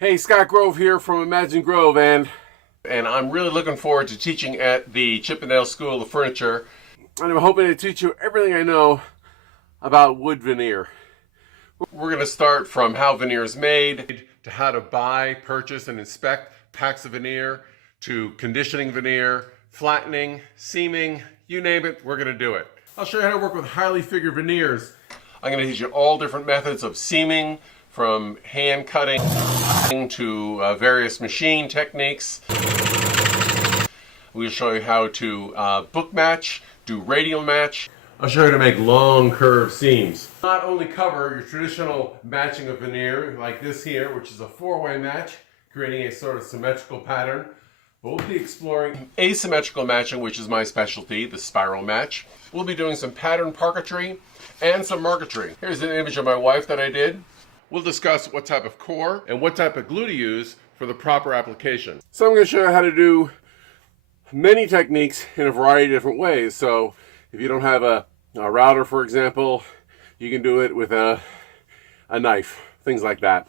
Hey, Scott Grove here from ImagineGrove, and I'm really looking forward to teaching at the Chippendale School of Furniture. And I'm hoping to teach you everything I know about wood veneer. We're going to start from how veneer is made, to how to buy, purchase, and inspect packs of veneer, to conditioning veneer, flattening, seaming, you name it, we're going to do it. I'll show you how to work with highly figured veneers. I'm going to teach you all different methods of seaming, from hand cutting to various machine techniques. We'll show you how to book match, do radial match. I'll show you how to make long curved seams. Not only cover your traditional matching of veneer like this here, which is a four-way match, creating a sort of symmetrical pattern, but we'll be exploring asymmetrical matching, which is my specialty, the spiral match. We'll be doing some pattern parquetry and some marquetry. Here's an image of my wife that I did. We'll discuss what type of core and what type of glue to use for the proper application. So I'm going to show you how to do many techniques in a variety of different ways. So if you don't have a router, for example, you can do it with a knife, things like that.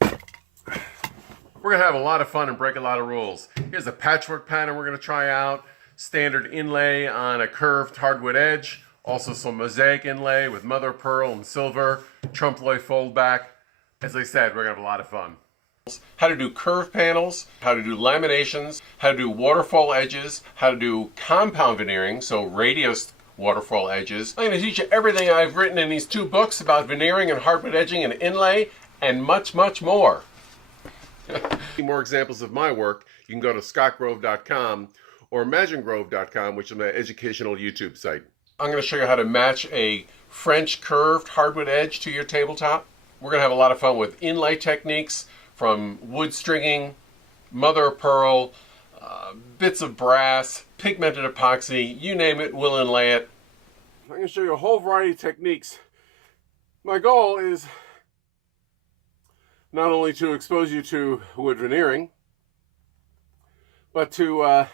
We're going to have a lot of fun and break a lot of rules. Here's a patchwork pattern we're going to try out. Standard inlay on a curved hardwood edge. Also some mosaic inlay with mother of pearl and silver, trompe-l'oeil fold back. As I said, we're going to have a lot of fun. How to do curved panels, how to do laminations, how to do waterfall edges, how to do compound veneering, so radius waterfall edges. I'm going to teach you everything I've written in these two books about veneering and hardwood edging and inlay, and much, much more. More examples of my work, you can go to scottgrove.com or ImagineGrove.com, which is my educational YouTube site. I'm going to show you how to match a French curved hardwood edge to your tabletop. We're going to have a lot of fun with inlay techniques from wood stringing, mother of pearl, bits of brass, pigmented epoxy, you name it, we'll inlay it. I'm going to show you a whole variety of techniques. My goal is not only to expose you to wood veneering, but to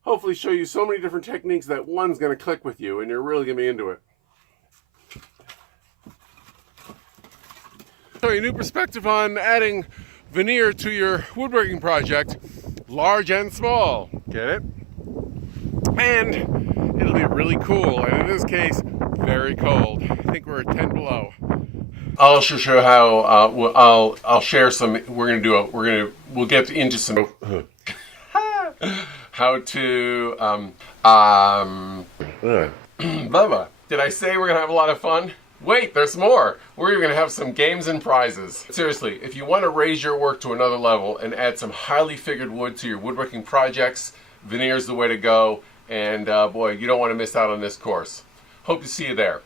hopefully show you so many different techniques that one's going to click with you and you're really going to be into it. So a new perspective on adding veneer to your woodworking project, large and small, get it? And it'll be really cool, and in this case, very cold. I think we're at 10 below. I'll also show how I'll share some. We'll get into some how to blah, blah. Did I say we're gonna have a lot of fun? Wait, there's more. We're even gonna have some games and prizes. Seriously, if you want to raise your work to another level and add some highly figured wood to your woodworking projects, veneer is the way to go. And boy, you don't want to miss out on this course. Hope to see you there.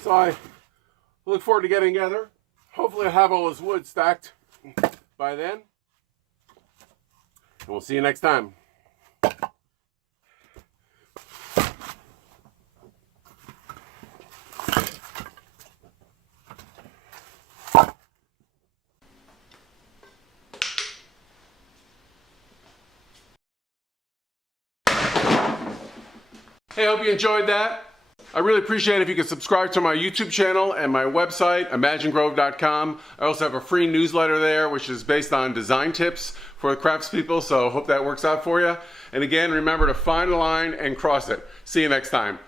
So I look forward to getting together. Hopefully I'll have all this wood stacked by then. And we'll see you next time. Hey, hope you enjoyed that. I really appreciate it if you could subscribe to my YouTube channel and my website, ImagineGrove.com. I also have a free newsletter there, which is based on design tips for craftspeople, so hope that works out for you. And again, remember to find the line and cross it. See you next time.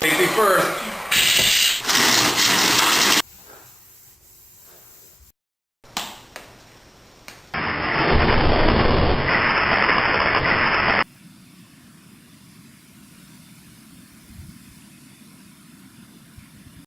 Safety first.